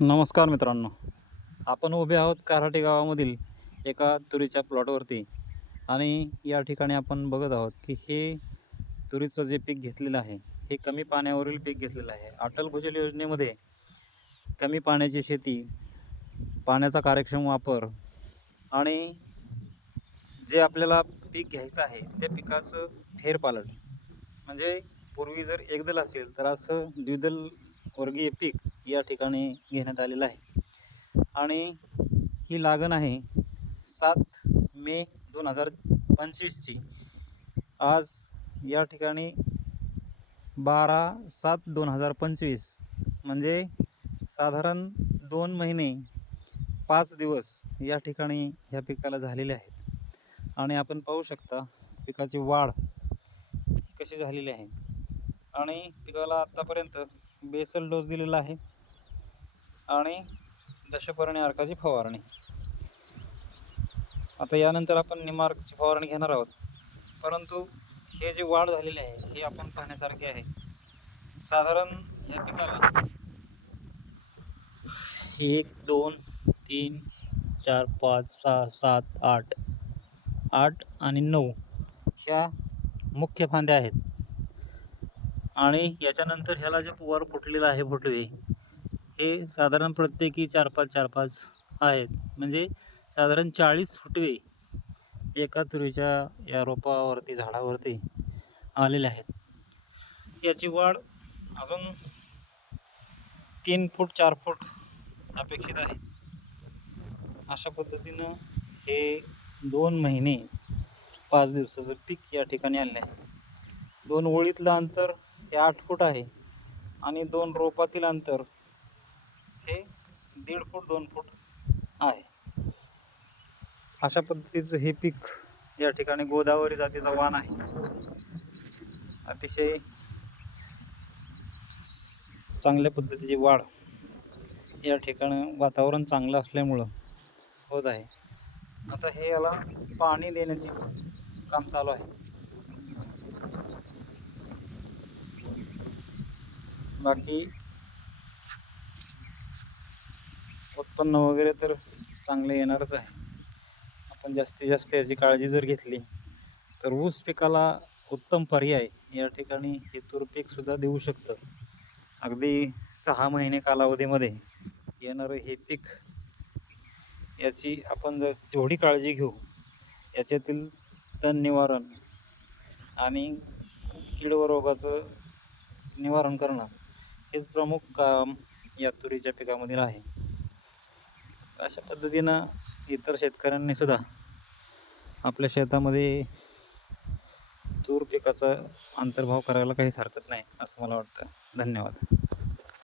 नमस्कार मित्रांनो. आपण उभे आहोत काराटे गावामधील एका तुरीच्या प्लॉटवरती आणि या ठिकाणी आपण बघत आहोत की हे तुरीचं जे पीक घेतलेलं आहे हे कमी पाण्यावरील पीक घेतलेलं आहे. अटल भूजल योजनेमध्ये कमी पाण्याची शेती पाण्याचा कार्यक्षम वापर आणि जे आपल्याला पीक घ्यायचं आहे त्या पिकाचं फेरपालट म्हणजे पूर्वी जर एकदल असेल तर असं द्विदल वर्गीय पीक या ठिकाणी घेण्यात आलेलं आहे. आणि ही लागण आहे सात मे दोन हजार पंचवीसची. आज या ठिकाणी बारा सात दोन हजार पंचवीस म्हणजे साधारण दोन महिने पाच दिवस या ठिकाणी ह्या पिकाला झालेले आहेत. आणि आपण पाहू शकता पिकाची वाढ कशी झालेली आहे. आणि पिकाला आत्तापर्यंत बेसल डोस दिलेला आहे. आणि दशपर्णी अर्काची फवारणी. आता यानंतर आपण निमार्कची फवारणी घेणार आहोत. परंतु हे जे वाढ झालेली आहे हे आपण पाहण्यासारखे आहे. साधारण या पिकाला एक दोन तीन चार पाच सहा सात आठ आठ आणि नऊ ह्या मुख्य फांद्या आहेत. आणि याच्यानंतर ह्याला जे पुवार फुटलेला आहे फुटवे हे साधारण प्रत्येकी चार पाच चार पाच आहेत. म्हणजे साधारण चाळीस फुटवे एका तुरीच्या या रोपावरती झाडावरती आलेले आहेत. याची वाढ अजून तीन फूट चार फूट अपेक्षित आहे. अशा पद्धतीनं हे दोन महिने पाच दिवसाचं पीक या ठिकाणी आलेलं आहे. दोन ओळीतलं अंतर हे आठ फूट आहे आणि दोन रोपातील अंतर हे दीड फूट दोन फूट आहे. अशा पद्धतीचं हे पीक या ठिकाणी गोदावरी जातीचा वाण आहे. अतिशय चांगल्या पद्धतीची वाढ या ठिकाणी वातावरण चांगलं असल्यामुळं होत आहे. आता हे याला पाणी देण्याचे काम चालू आहे. बाकी उत्पन्न वगैरे तर चांगले येणारच आहे. आपण जास्तीत जास्त याची काळजी जर घेतली तर ऊस पिकाला उत्तम पर्याय या ठिकाणी हे तूर पीकसुद्धा देऊ शकतं. अगदी सहा महिने कालावधीमध्ये येणारं हे पीक याची आपण जर जेवढी काळजी घेऊ याच्यातील तण निवारण आणि कीड व रोगाचं निवारण करणं हेच प्रमुख काम या तुरीच्या पिकामधील आहे. अशा पद्धतीनं इतर शेतकऱ्यांनी सुद्धा आपल्या शेतामध्ये तूर पिकाचा अंतर्भाव करायला काहीच हरकत नाही असं मला वाटतं. धन्यवाद.